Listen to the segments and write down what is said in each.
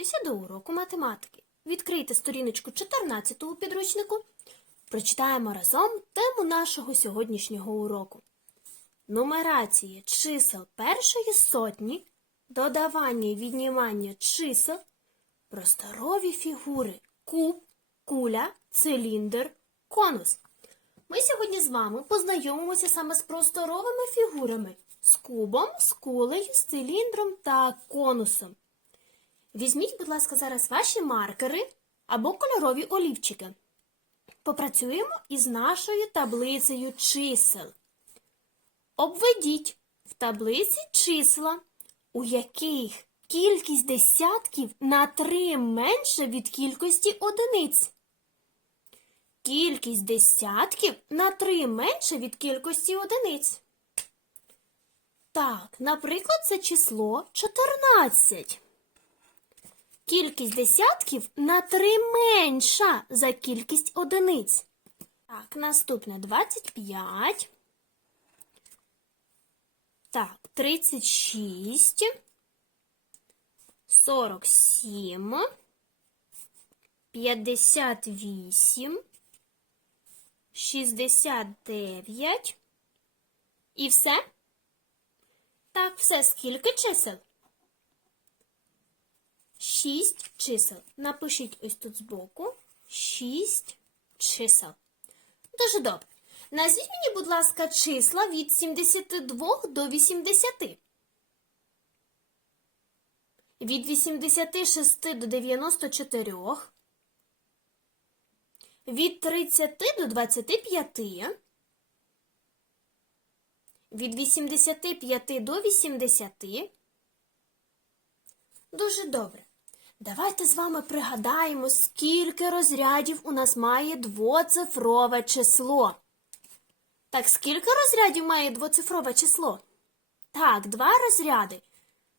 Готуйтеся до уроку математики. Відкрийте сторіночку 14 у підручнику. Прочитаємо разом тему нашого сьогоднішнього уроку. Нумерація чисел першої сотні, додавання і віднімання чисел, просторові фігури, куб, куля, циліндр, конус. Ми сьогодні з вами познайомимося саме з просторовими фігурами, з кубом, з кулею, з циліндром та конусом. Візьміть, будь ласка, зараз ваші маркери або кольорові олівчики. Попрацюємо із нашою таблицею чисел. Обведіть в таблиці числа, у яких кількість десятків на 3 менше від кількості одиниць. Кількість десятків на 3 менше від кількості одиниць. Так, наприклад, це число 14. Кількість десятків на 3 менша за кількість одиниць. Так, наступне 25. Так, 36. 47. 58. 69. І все? Так, все скільки чисел? Шість чисел. Напишіть ось тут збоку. Шість чисел. Дуже добре. Назвіть мені, будь ласка, числа від 72 до 80. Від 86 до 94. Від 30 до 25. Від 85 до 80. Дуже добре. Давайте з вами пригадаємо, скільки розрядів у нас має двоцифрове число. Так, скільки розрядів має двоцифрове число? Так, два розряди.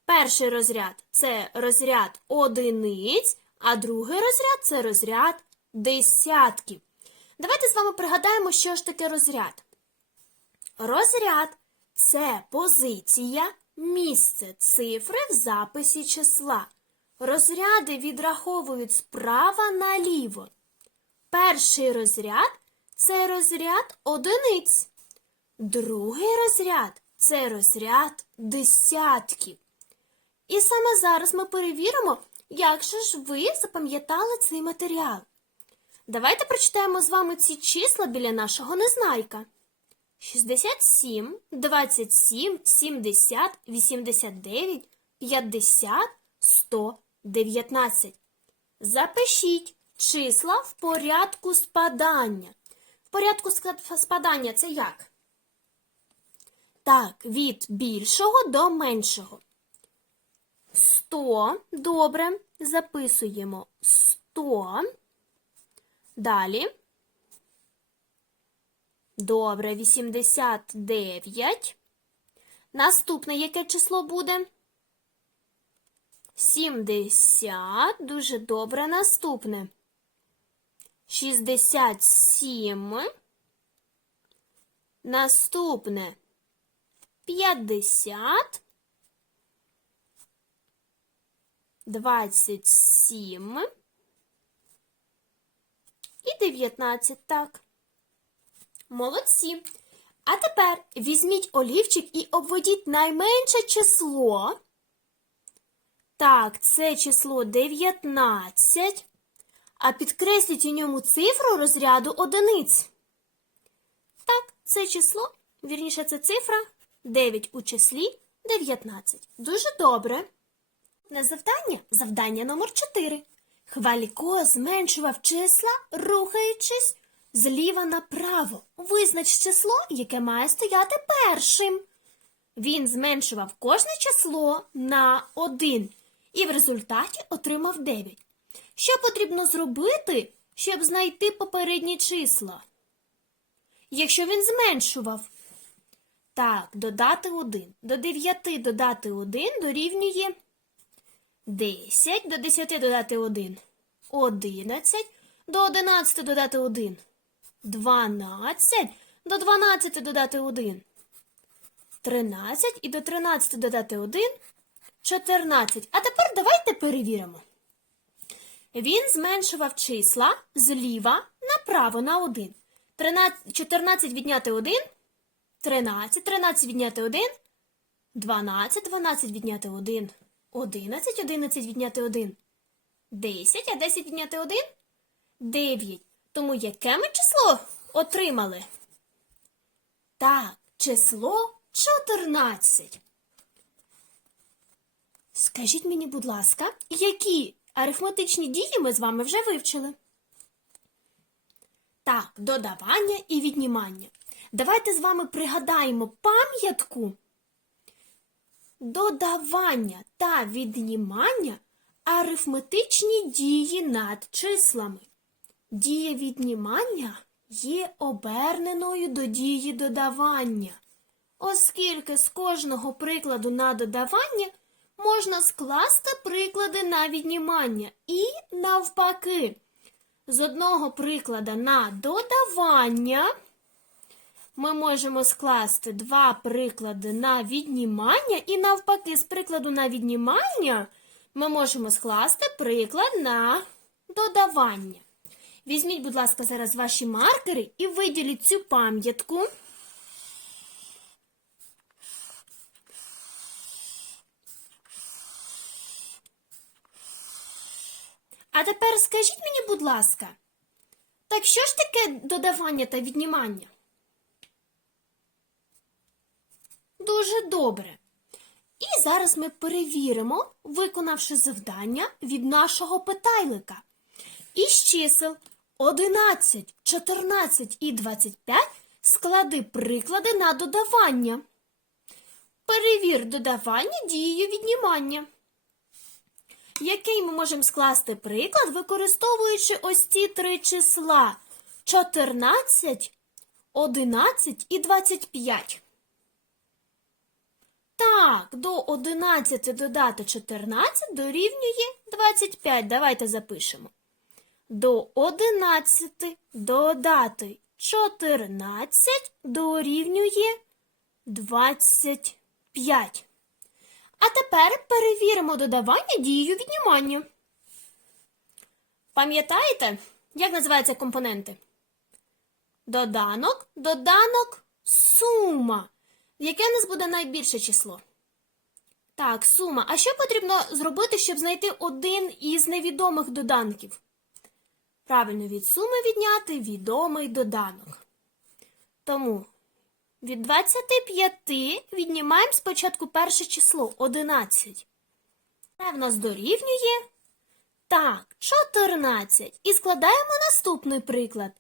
Перший розряд це розряд одиниць, а другий розряд це розряд десятків. Давайте з вами пригадаємо, що ж таке розряд. Розряд це позиція, місце цифри в записі числа. Розряди відраховують справа наліво. Перший розряд це розряд одиниць. Другий розряд це розряд десятків. І саме зараз ми перевіримо, як же ж ви запам'ятали цей матеріал. Давайте прочитаємо з вами ці числа біля нашого незнайка. 67, 27, 70, 89, 50, 100, 19. Запишіть числа в порядку спадання. В порядку спадання це як? Так, від більшого до меншого. 100. Добре. Записуємо 100. Далі. Добре, 89. Наступне яке число буде? 70. Дуже добре. Наступне. 67. Наступне. 50. 27. І 19. Так. Молодці. А тепер візьміть олівчик і обведіть найменше число. Так, це число 19. А підкресліть у ньому цифру розряду одиниць. Так, це число, вірніше, це цифра 9 у числі 19. Дуже добре. На завдання завдання номер 4. Хвалько зменшував числа, рухаючись зліва направо. Визнач число, яке має стояти першим. Він зменшував кожне число на 1 і в результаті отримав 9. Що потрібно зробити, щоб знайти попередні числа? Якщо він зменшував, так, додати 1. До 9 додати 1 дорівнює 10. До 10 додати 1. 11. До 11 додати 1. 12. До 12 додати 1. 13. І до 13 додати 1. 14. А тепер давайте перевіримо. Він зменшував числа зліва направо на 1. 13, 14 відняти 1 – 13, 13 відняти 1 – 12, 12 відняти 1 – 11, 11 відняти 1 – 10, а 10 відняти 1 – 9. Тому яке ми число отримали? Так, число 14. Скажіть мені, будь ласка, які арифметичні дії ми з вами вже вивчили? Так, додавання і віднімання. Давайте з вами пригадаємо пам'ятку. Додавання та віднімання арифметичні дії над числами. Дія віднімання є оберненою до дії додавання, оскільки з кожного прикладу на додавання можна скласти приклади на віднімання і навпаки. З одного приклада на додавання ми можемо скласти два приклади на віднімання, і навпаки, з прикладу на віднімання ми можемо скласти приклад на додавання. Візьміть, будь ласка, зараз ваші маркери і виділіть цю пам'ятку. А тепер скажіть мені, будь ласка, так що ж таке додавання та віднімання? Дуже добре. І зараз ми перевіримо, виконавши завдання від нашого питайлика. Із чисел 11, 14 і 25 склади приклади на додавання. Перевір додавання дією віднімання. Який ми можемо скласти приклад, використовуючи ось ці три числа 14, 11 і 25. Так, до 11 додати 14 дорівнює 25. Давайте запишемо. До 11 додати 14 дорівнює 25. А тепер перевіримо додавання дією віднімання. Пам'ятаєте, як називаються компоненти? Доданок, доданок, сума. Яке у нас буде найбільше число? Так, сума. А що потрібно зробити, щоб знайти один із невідомих доданків? Правильно, від суми відняти відомий доданок. Тому від 25 віднімаємо спочатку перше число 11. Це в нас дорівнює. Так, 14. І складаємо наступний приклад.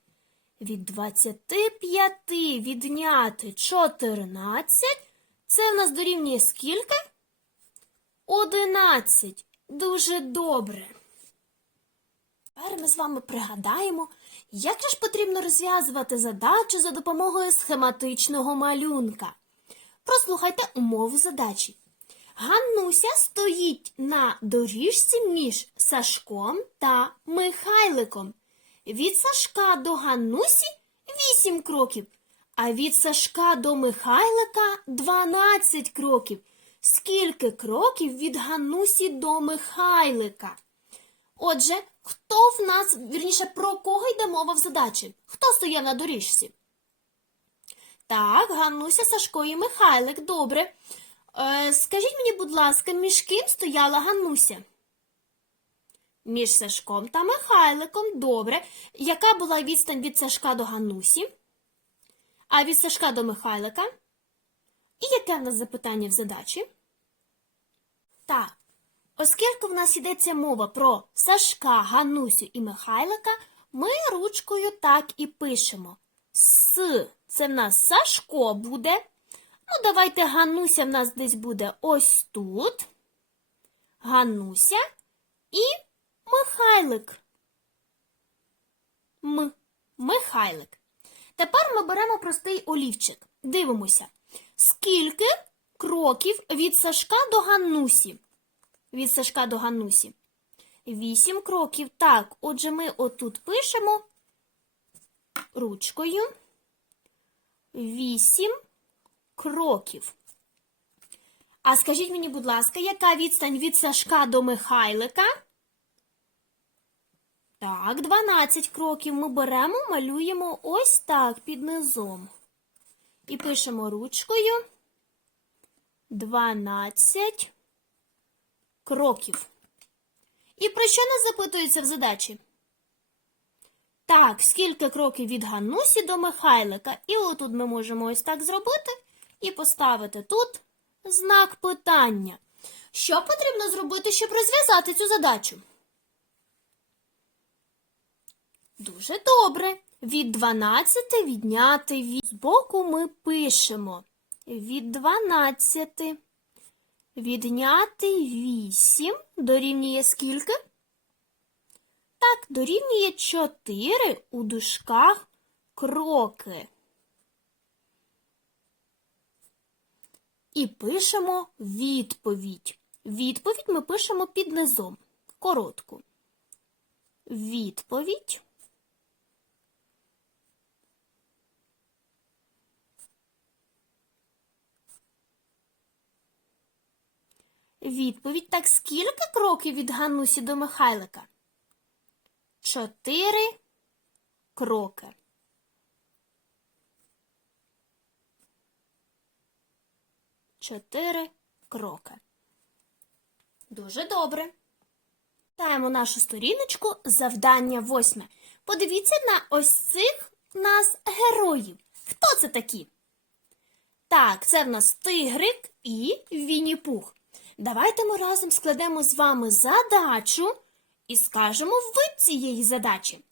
Від 25 відняти 14. Це в нас дорівнює скільки? 11. Дуже добре. Тепер ми з вами пригадаємо, як же ж потрібно розв'язувати задачу за допомогою схематичного малюнка. Прослухайте умову задачі. Ганнуся стоїть на доріжці між Сашком та Михайликом. Від Сашка до Ганнусі 8 кроків, а від Сашка до Михайлика 12 кроків. Скільки кроків від Ганнусі до Михайлика? Отже, хто в нас, вірніше, про кого йде мова в задачі? Хто стояв на доріжці? Так, Ганнуся, Сашко і Михайлик, добре. Е, скажіть мені, будь ласка, між ким стояла Ганнуся? Між Сашком та Михайликом, добре. Яка була відстань від Сашка до Ганнусі? А від Сашка до Михайлика? І яке в нас запитання в задачі? Так, оскільки в нас йдеться мова про Сашка, Ганусю і Михайлика, ми ручкою так і пишемо. С це в нас Сашко буде. Ну, давайте Гануся в нас десь буде ось тут. Гануся і Михайлик. М. Михайлик. Тепер ми беремо простий олівчик. Дивимося. Скільки кроків від Сашка до Ганнусі? Від Сашка до Ганнусі. Вісім кроків. Так, отже, ми отут пишемо ручкою. Вісім кроків. А скажіть мені, будь ласка, яка відстань від Сашка до Михайлика? Так, 12 кроків ми беремо, малюємо ось так під низом. І пишемо ручкою 12 кроків. І про що нас запитується в задачі? Так, скільки кроків від Ганусі до Михайлика? І отут ми можемо ось так зробити і поставити тут знак питання. Що потрібно зробити, щоб розв'язати цю задачу? Дуже добре. Від 12 відняти від. Збоку ми пишемо. Від 12 відняти 8 дорівнює скільки? Так, дорівнює 4 у дужках кроки. І пишемо відповідь. Відповідь ми пишемо під низом. Коротку. Відповідь. Відповідь. Так скільки кроків від Ганусі до Михайлика? Чотири кроки. Чотири кроки. Дуже добре. Читаємо нашу сторіночку завдання восьме. Подивіться на ось цих нас героїв. Хто це такі? Так, це в нас тигрик і Вінні-Пух. Давайте ми разом складемо з вами задачу і скажемо вид цієї задачі.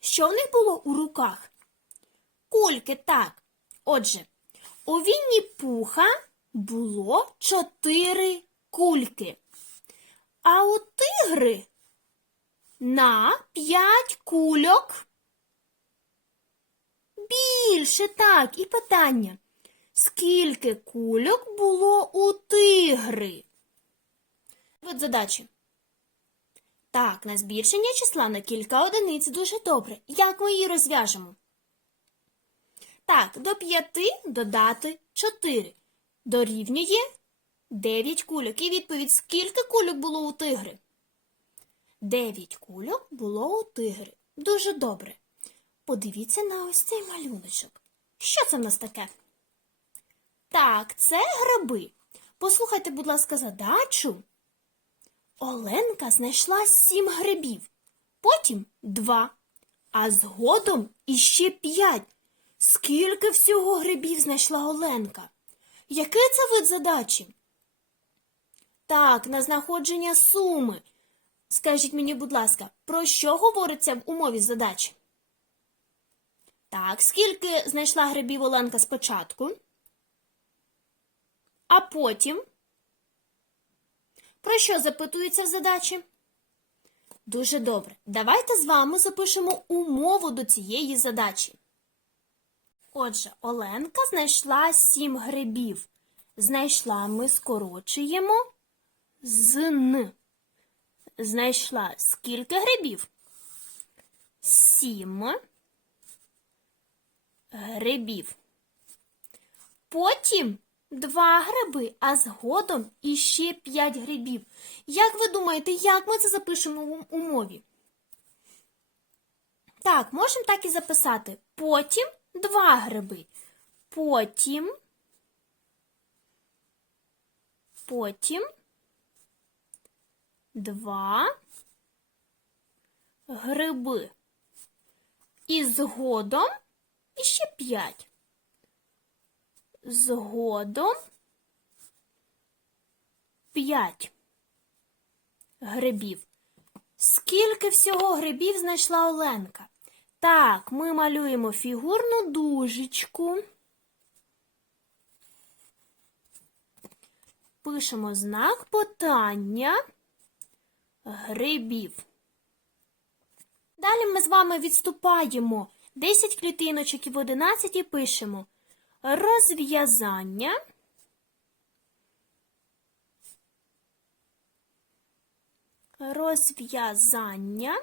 Що в них було у руках? Кульки, так. Отже, у Вінні Пуха було чотири кульки. А у тигри на п'ять кульок. Більше так, і питання. Скільки кульок було у тигри? Вид задачі. Так, на збільшення числа на кілька одиниць дуже добре. Як ми її розв'яжемо? Так, до п'яти додати 4. Дорівнює 9 кульок. І відповідь, скільки кульок було у тигри? 9 кульок було у тигри. Дуже добре. Подивіться на ось цей малюночок. Що це в нас таке? Так, це гриби. Послухайте, будь ласка, задачу. Оленка знайшла сім грибів, потім два, а згодом іще п'ять. Скільки всього грибів знайшла Оленка? Який це вид задачі? Так, на знаходження суми. Скажіть мені, будь ласка, про що говориться в умові задачі? Так, скільки знайшла грибів Оленка спочатку? А потім? Про що запитується в задачі? Дуже добре. Давайте з вами запишемо умову до цієї задачі. Отже, Оленка знайшла сім грибів. Знайшла ми скорочуємо з Н. Знайшла скільки грибів? Сім грибів. Потім два гриби, а згодом іще п'ять грибів. Як ви думаєте, як ми це запишемо в умові? Так, можемо так і записати. Потім два гриби. Потім. Потім два гриби. І згодом іще п'ять. Згодом п'ять грибів. Скільки всього грибів знайшла Оленка? Так, ми малюємо фігурну дужечку. Пишемо знак питання грибів. Далі ми з вами відступаємо 10 клітиночок і в 11 пишемо розв'язання. Розв'язання.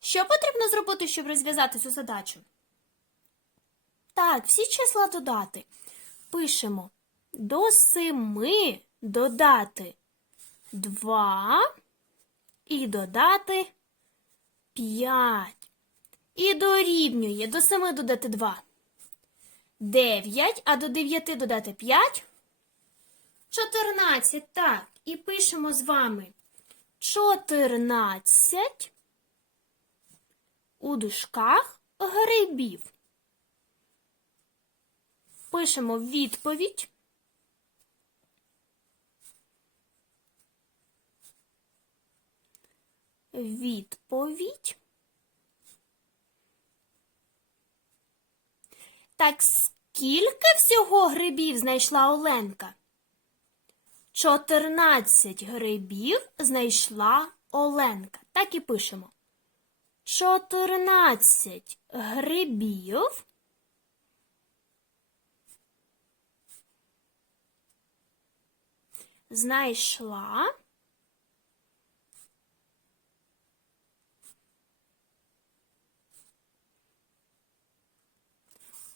Що потрібно зробити, щоб розв'язати цю задачу? Так, всі числа додати. Пишемо до семи додати 2 і додати 5. І дорівнює до 7 додати 2. 9, а до 9 додати 5. 14, так. І пишемо з вами 14 у дужках грибів. Пишемо відповідь. Відповідь. Так скільки всього грибів знайшла Оленка? 14 грибів знайшла Оленка. Так і пишемо. 14 грибів знайшла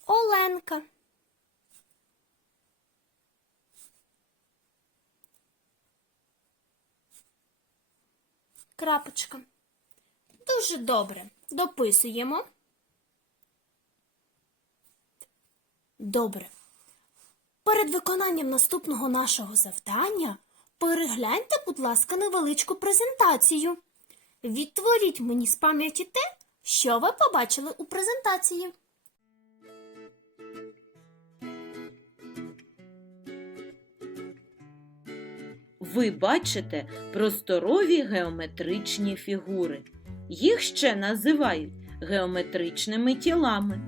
Оленка. Крапочка. Дуже добре. Дописуємо. Добре. Перед виконанням наступного нашого завдання перегляньте, будь ласка, невеличку презентацію. Відтворіть мені з пам'яті те, що ви побачили у презентації. Ви бачите просторові геометричні фігури. Їх ще називають геометричними тілами.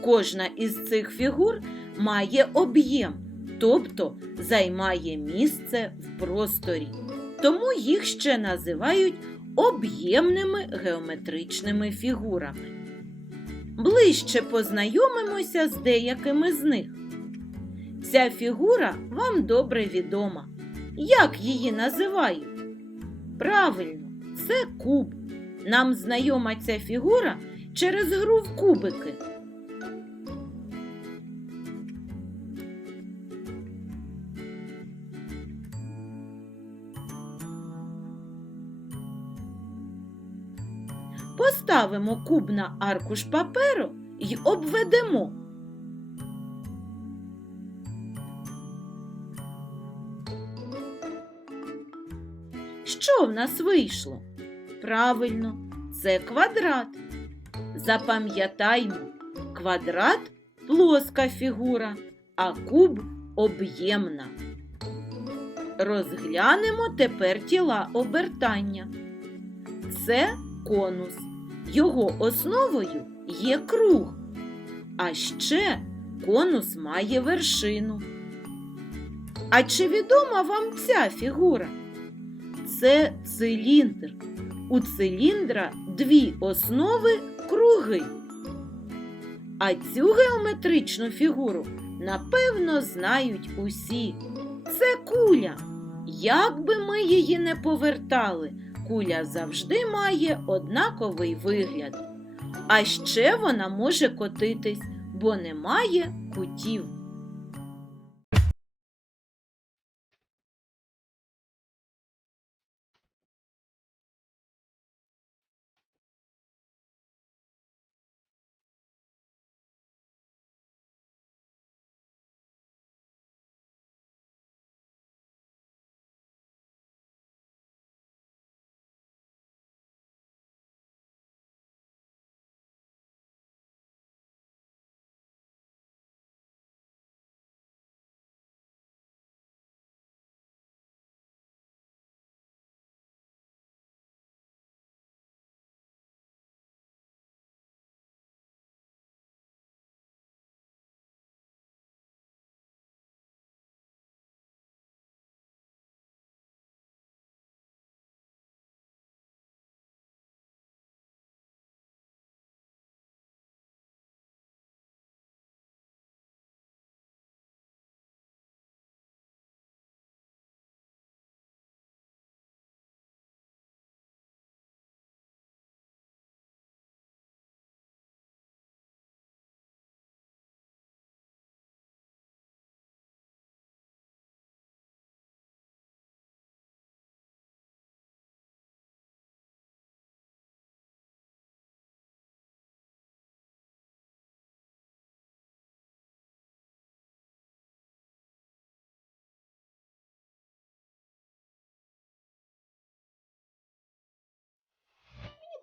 Кожна із цих фігур має об'єм, тобто займає місце в просторі. Тому їх ще називають об'ємними геометричними фігурами. Ближче познайомимося з деякими з них. Ця фігура вам добре відома. Як її називають? Правильно, це куб. Нам знайома ця фігура через гру в кубики. Поставимо куб на аркуш паперу і обведемо. В нас вийшло? Правильно, це квадрат. Запам'ятаймо, квадрат плоска фігура, а куб об'ємна. Розглянемо тепер тіла обертання. Це конус. Його основою є круг. А ще конус має вершину. А чи відома вам ця фігура? Це циліндр. У циліндра дві основи круги. А цю геометричну фігуру напевно знають усі. Це куля. Як би ми її не повертали, куля завжди має однаковий вигляд. А ще вона може котитись, бо не має кутів.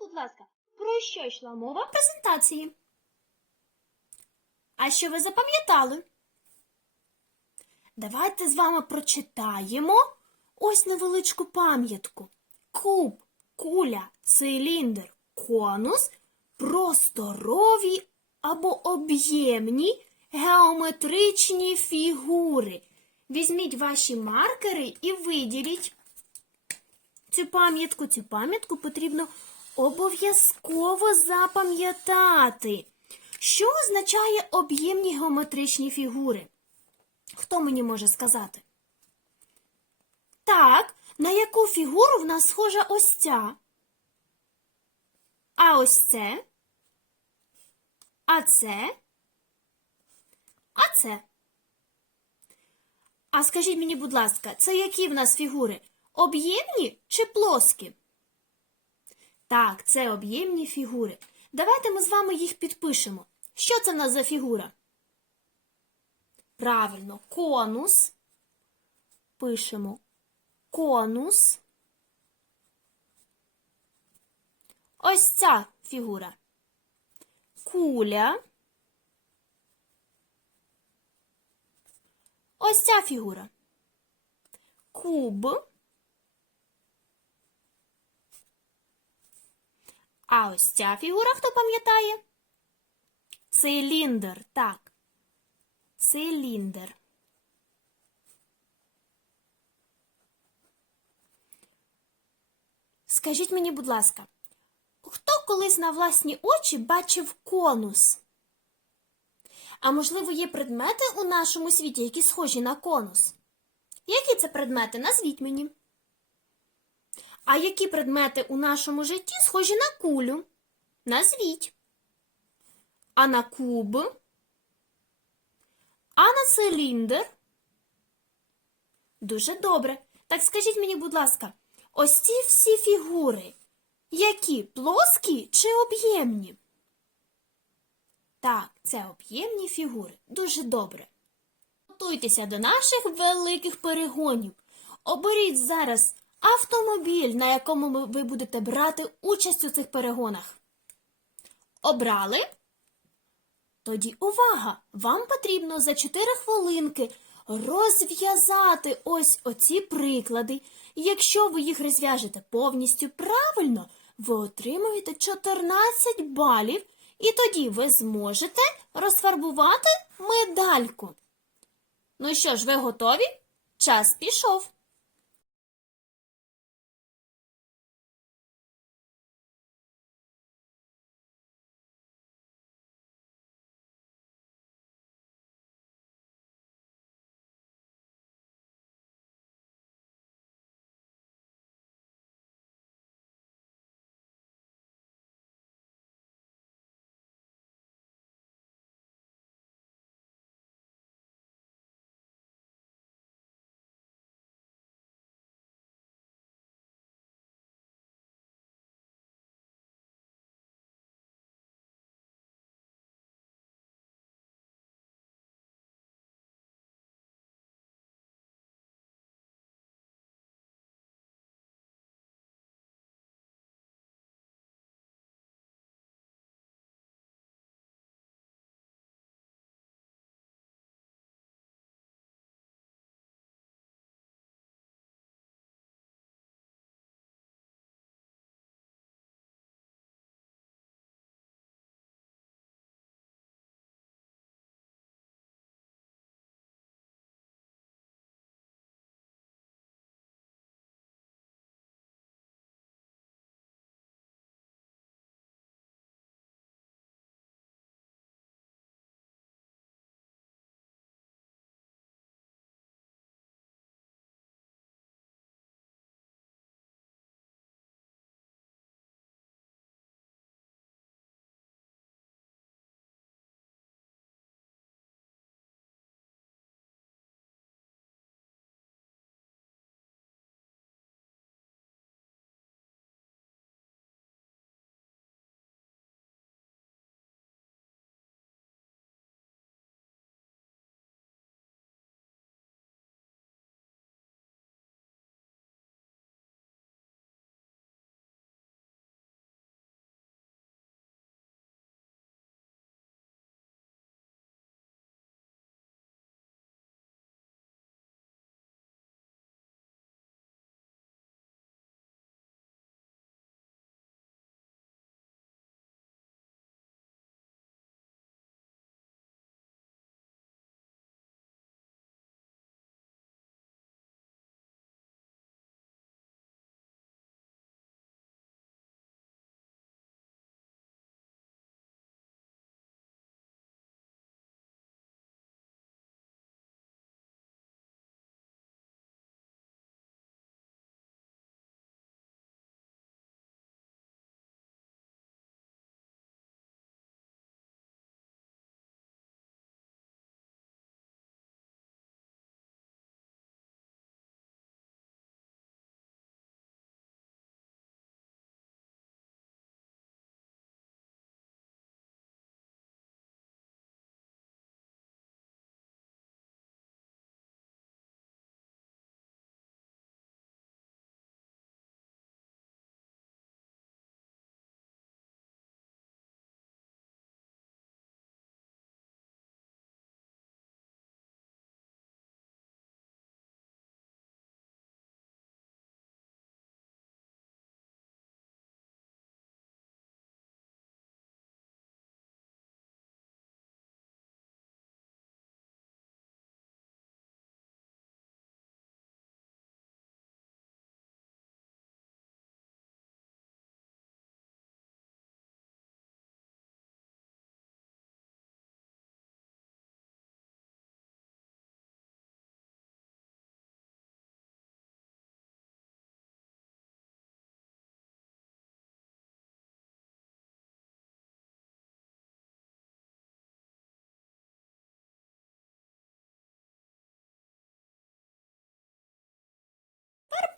Будь ласка, про що йшла мова презентації? А що ви запам'ятали? Давайте з вами прочитаємо ось невеличку пам'ятку. Куб, куля, циліндр, конус просторові або об'ємні геометричні фігури. Візьміть ваші маркери і виділіть цю пам'ятку. Цю пам'ятку потрібно обов'язково запам'ятати. Що означає об'ємні геометричні фігури? Хто мені може сказати? Так, на яку фігуру в нас схожа ось ця? А ось це? А це? А це? А скажіть мені, будь ласка, це які в нас фігури? Об'ємні чи плоскі? Так, це об'ємні фігури. Давайте ми з вами їх підпишемо. Що це в нас за фігура? Правильно, конус. Пишемо конус. Ось ця фігура. Куля. Ось ця фігура. Куб. А ось ця фігура, хто пам'ятає? Циліндр, так. Циліндр. Скажіть мені, будь ласка, хто колись на власні очі бачив конус? А можливо, є предмети у нашому світі, які схожі на конус? Які це предмети? Назвіть мені. А які предмети у нашому житті схожі на кулю? Назвіть. А на куб? А на циліндр? Дуже добре. Так скажіть мені, будь ласка, ось ці всі фігури, які плоскі чи об'ємні? Так, це об'ємні фігури. Дуже добре. Готуйтеся до наших великих перегонів. Оберіть зараз автомобіль, на якому ви- будете брати участь у цих перегонах. Обрали? Тоді увага! Вам потрібно за 4 хвилинки розв'язати ось оці приклади. Якщо ви їх розв'яжете повністю правильно, ви отримуєте 14 балів, і тоді ви зможете розфарбувати медальку. Ну що ж, ви готові? Час пішов.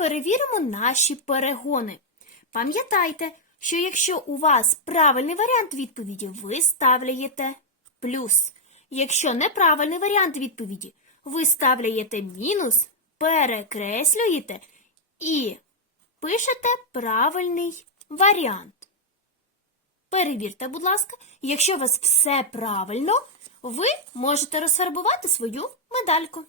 Перевіримо наші перегони. Пам'ятайте, що якщо у вас правильний варіант відповіді, ви ставляєте плюс. Якщо неправильний варіант відповіді, ви ставляєте мінус, перекреслюєте і пишете правильний варіант. Перевірте, будь ласка, якщо у вас все правильно, ви можете розфарбувати свою медальку.